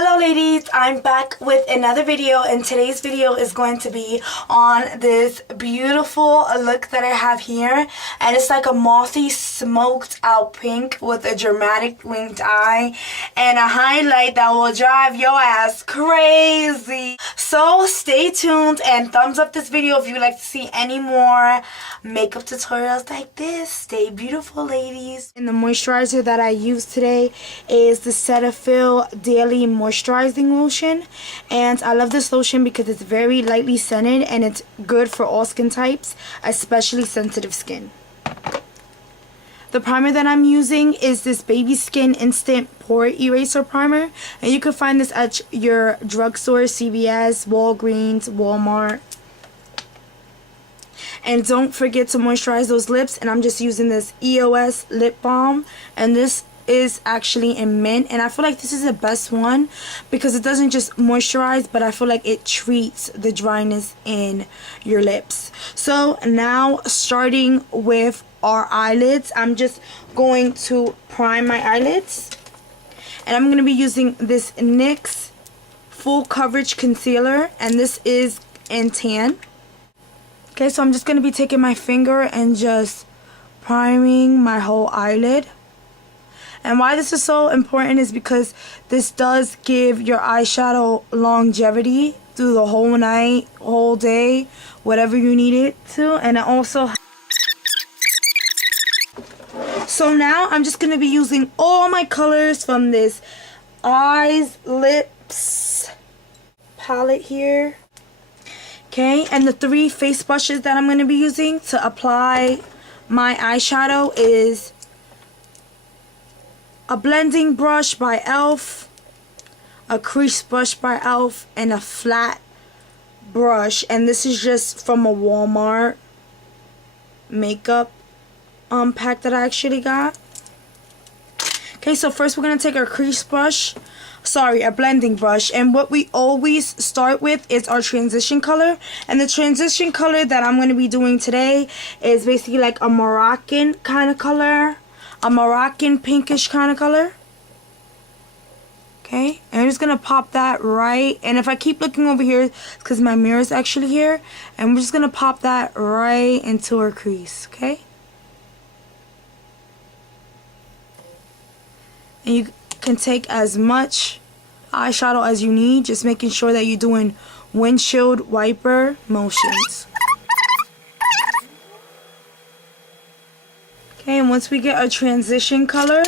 Hello ladies, I'm back with another video, and today's video is going to be on this beautiful look that I have here, and it's like a mossy smoked out pink with a dramatic winged eye and a highlight that will drive your ass crazy. So stay tuned and thumbs up this video if you would like to see any more makeup tutorials like this. Stay beautiful ladies. And the moisturizer that I use today is the Cetaphil Daily Moisturizing Lotion, and I love this lotion because it's very lightly scented and it's good for all skin types, especially sensitive skin. The primer that I'm using is this Baby Skin Instant Pore Eraser Primer, and you can find this at your drugstore, CVS, Walgreens, Walmart. And don't forget to moisturize those lips, and I'm just using this EOS lip balm, and this is actually in mint, and I feel like this is the best one because it doesn't just moisturize, but I feel like it treats the dryness in your lips. So now, starting with our eyelids, I'm just going to prime my eyelids, and I'm going to be using this NYX Full Coverage Concealer, and this is in tan. Okay, so I'm just going to be taking my finger and just priming my whole eyelid. And why this is so important is because this does give your eyeshadow longevity through the whole night, whole day, whatever you need it to. And it also... So now I'm just going to be using all my colors from this Eyes Lips palette here. Okay, and the three face brushes that I'm going to be using to apply my eyeshadow is a blending brush by e.l.f., a crease brush by e.l.f., and a flat brush. And this is just from a Walmart makeup pack that I actually got. Okay, so first we're going to take our crease brush, a blending brush, and what we always start with is our transition color. And the transition color that I'm going to be doing today is basically like a Moroccan kind of color. A Moroccan pinkish kind of color. Okay, and I'm just going to pop that right, and if I keep looking over here, it's because my mirror is actually here, and we're just going to pop that right into our crease, okay? And you can take as much eyeshadow as you need, just making sure that you're doing windshield wiper motions. Okay, and once we get our transition color,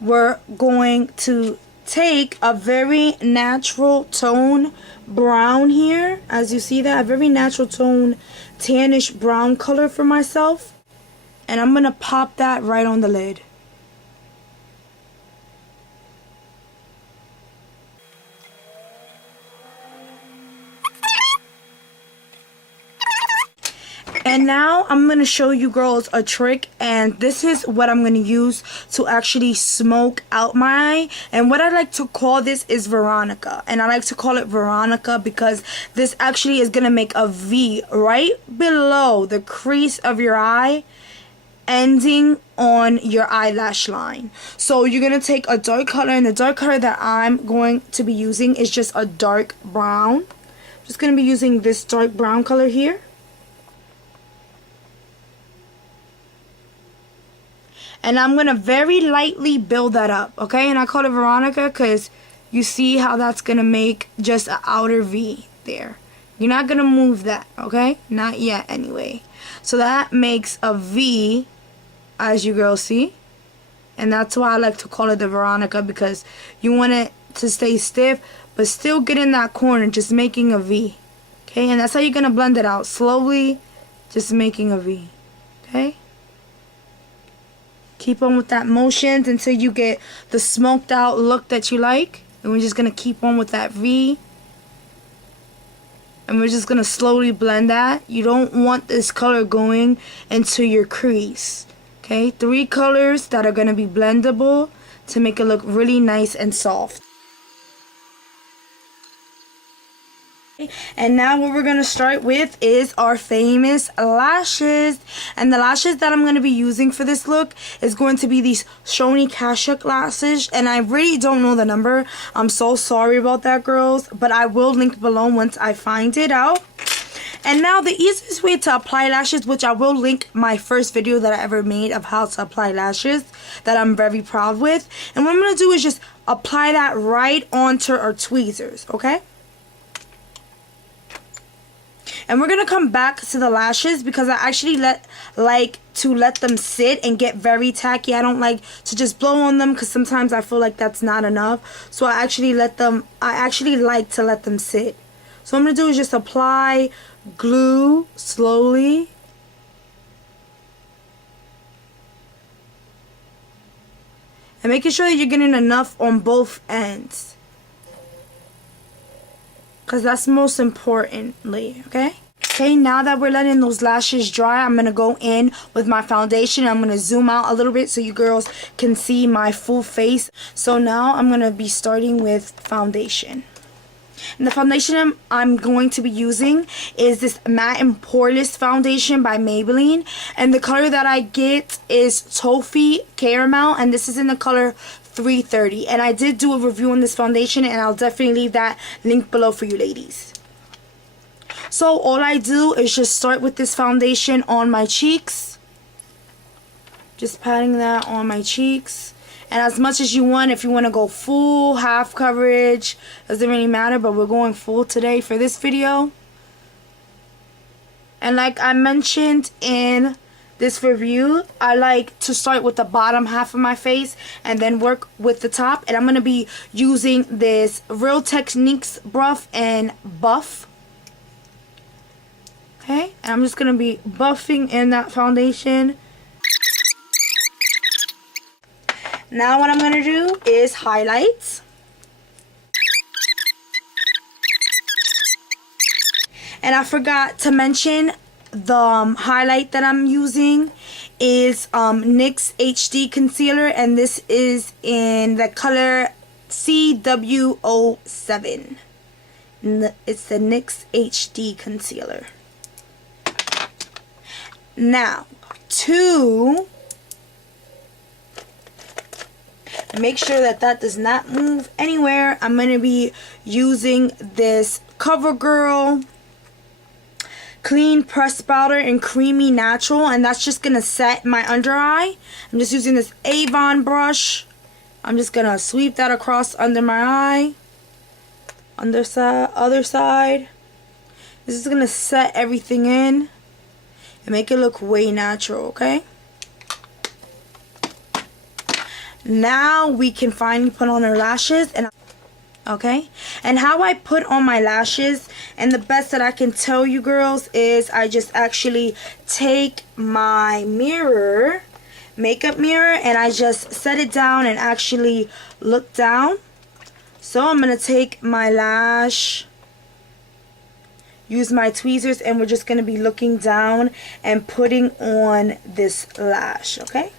we're going to take a very natural tone brown here. As you see that, a very natural tone tannish brown color for myself. And I'm going to pop that right on the lid. And now I'm going to show you girls a trick, and this is what I'm going to use to actually smoke out my eye. And what I like to call this is Veronica. And I like to call it Veronica because this actually is going to make a V right below the crease of your eye, ending on your eyelash line. So you're going to take a dark color, and the dark color that I'm going to be using is just a dark brown. I'm just going to be using this dark brown color here. And I'm going to very lightly build that up, okay? And I call it Veronica because you see how that's going to make just an outer V there. You're not going to move that, okay? Not yet anyway. So that makes a V, as you girls see. And that's why I like to call it the Veronica, because you want it to stay stiff but still get in that corner, just making a V. Okay? And that's how you're going to blend it out. Slowly, just making a V. Okay? Keep on with that motions until you get the smoked out look that you like. And we're just going to keep on with that V. And we're just going to slowly blend that. You don't want this color going into your crease. Okay, 3 colors that are going to be blendable to make it look really nice and soft. And now what we're going to start with is our famous lashes. And the lashes that I'm going to be using for this look is going to be these Shoni Kashuk lashes. And I really don't know the number. I'm so sorry about that, girls. But I will link below once I find it out. And now the easiest way to apply lashes, which I will link my first video that I ever made of how to apply lashes that I'm very proud with. And what I'm going to do is just apply that right onto our tweezers, okay? And we're going to come back to the lashes because I actually like to let them sit and get very tacky. I don't like to just blow on them because sometimes I feel like that's not enough. So I actually like to let them sit. So what I'm going to do is just apply glue slowly. And making sure that you're getting enough on both ends. Because that's most importantly, okay? Okay, now that we're letting those lashes dry, I'm going to go in with my foundation. I'm going to zoom out a little bit so you girls can see my full face. So now I'm going to be starting with foundation. And the foundation I'm going to be using is this Matte and Poreless foundation by Maybelline. And the color that I get is Toffee Caramel. And this is in the color 330. And I did do a review on this foundation. And I'll definitely leave that link below for you ladies. So all I do is just start with this foundation on my cheeks. Just patting that on my cheeks. And as much as you want, if you want to go full, half coverage, doesn't really matter, but we're going full today for this video. And like I mentioned in this review, I like to start with the bottom half of my face and then work with the top. And I'm going to be using this Real Techniques Buff and Buff. Okay, and I'm just going to be buffing in that foundation. Now what I'm going to do is highlights. And I forgot to mention the highlight that I'm using is NYX HD Concealer. And this is in the color CW07. It's the NYX HD Concealer. Now, to make sure that that does not move anywhere, I'm going to be using this CoverGirl Clean Pressed Powder in Creamy Natural, and that's just going to set my under eye. I'm just using this Avon brush. I'm just going to sweep that across under my eye. Other side. This is going to set everything in and make it look way natural, okay? Now we can finally put on our lashes. And okay, and how I put on my lashes, and the best that I can tell you girls is I just actually take my mirror, makeup mirror, and I just set it down and actually look down. So I'm going to take my lash, use my tweezers, and we're just going to be looking down and putting on this lash, okay?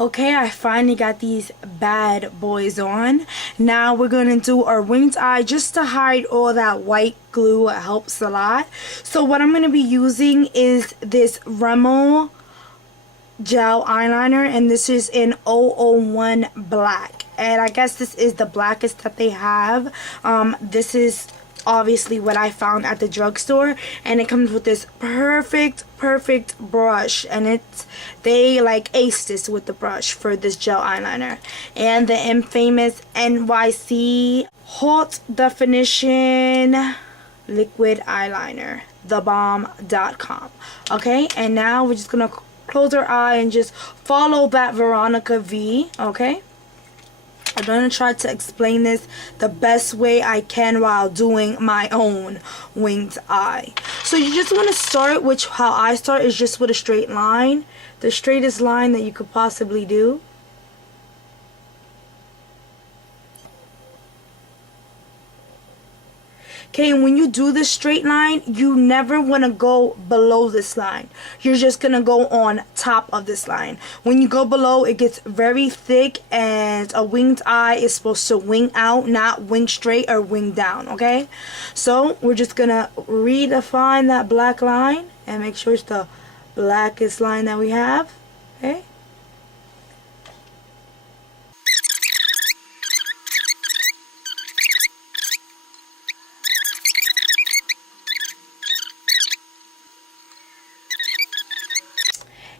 Okay, I finally got these bad boys on. Now we're going to do our winged eye just to hide all that white glue. It helps a lot. So what I'm going to be using is this Rimmel gel eyeliner, and this is in 001 black. And I guess this is the blackest that they have. This is obviously what I found at the drugstore, and it comes with this perfect brush, and they like aced this with the brush for this gel eyeliner, and the infamous NYC Haute Definition liquid eyeliner, thebomb.com. Okay, and now we're just gonna close our eye and just follow that Veronica V. Okay, I'm going to try to explain this the best way I can while doing my own winged eye. So you just want to start, which how I start is just with a straight line. The straightest line that you could possibly do. Okay, and when you do this straight line, you never want to go below this line. You're just going to go on top of this line. When you go below, it gets very thick, and a winged eye is supposed to wing out, not wing straight or wing down, okay? So we're just going to redefine that black line and make sure it's the blackest line that we have, okay?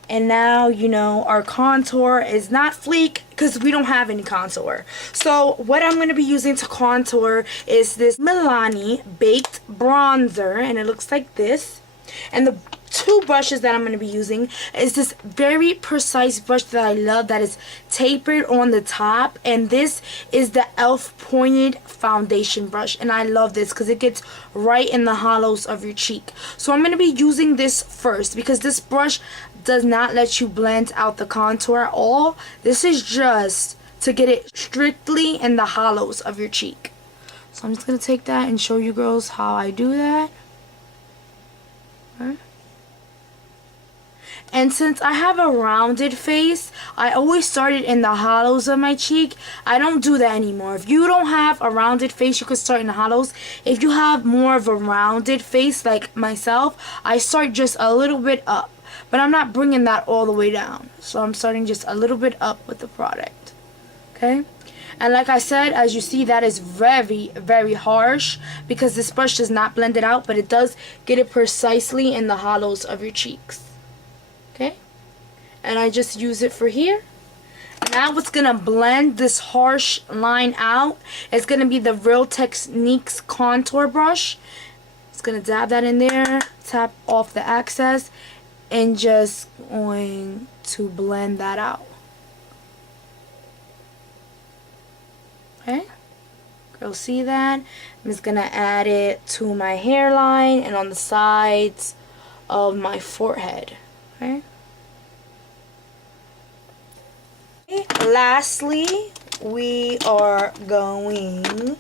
And now, you know, our contour is not Fleek because we don't have any contour. So what I'm going to be using to contour is this Milani Baked Bronzer. And it looks like this. And the two brushes that I'm going to be using is this very precise brush that I love that is tapered on the top. And this is the e.l.f. Pointed Foundation brush. And I love this because it gets right in the hollows of your cheek. So I'm going to be using this first because this brush does not let you blend out the contour at all. This is just to get it strictly in the hollows of your cheek. So I'm just going to take that and show you girls how I do that. Okay. And since I have a rounded face, I always start it in the hollows of my cheek. I don't do that anymore. If you don't have a rounded face, you can start in the hollows. If you have more of a rounded face like myself, I start just a little bit up. But I'm not bringing that all the way down. So I'm starting just a little bit up with the product. Okay? And like I said, as you see, that is very, very harsh because this brush does not blend it out, but it does get it precisely in the hollows of your cheeks. Okay? And I just use it for here. Now what's going to blend this harsh line out is going to be the Real Techniques contour brush. It's going to dab that in there, tap off the excess, and just going to blend that out. Okay? Girls, see that? I'm just going to add it to my hairline and on the sides of my forehead. Okay? Lastly, we are going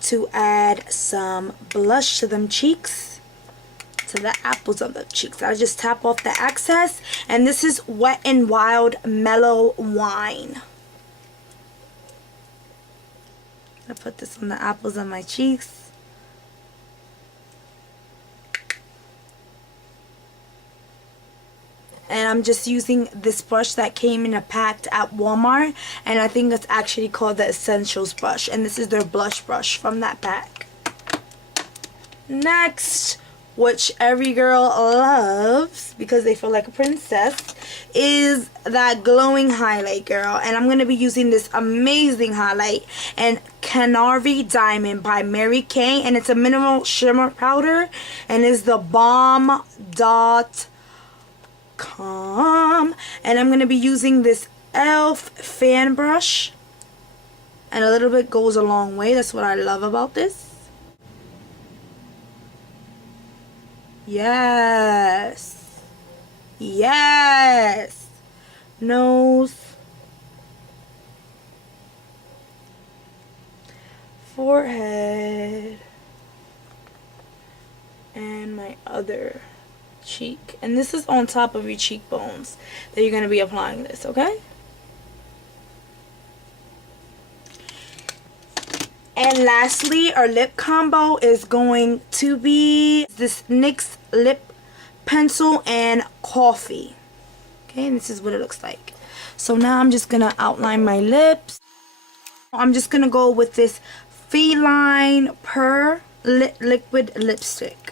to add some blush to them cheeks. To the apples of the cheeks. I just tap off the excess, and this is Wet n Wild Mellow Wine. I put this on the apples of my cheeks. And I'm just using this brush that came in a pack at Walmart, and I think it's actually called the Essentials brush, and this is their blush brush from that pack. Next, which every girl loves because they feel like a princess, is that glowing highlight, girl. And I'm going to be using this amazing highlight in Canary Diamond by Mary Kay, and it's a mineral shimmer powder, and it's the bomb.com. And I'm going to be using this e.l.f. fan brush, and a little bit goes a long way. That's what I love about this. Yes. Yes. Nose. Forehead. And my other cheek. And this is on top of your cheekbones that you're going to be applying this, okay? And lastly, our lip combo is going to be this NYX lip pencil and coffee. Okay, and this is what it looks like. So now I'm just going to outline my lips. I'm just going to go with this Feline Purr liquid lipstick.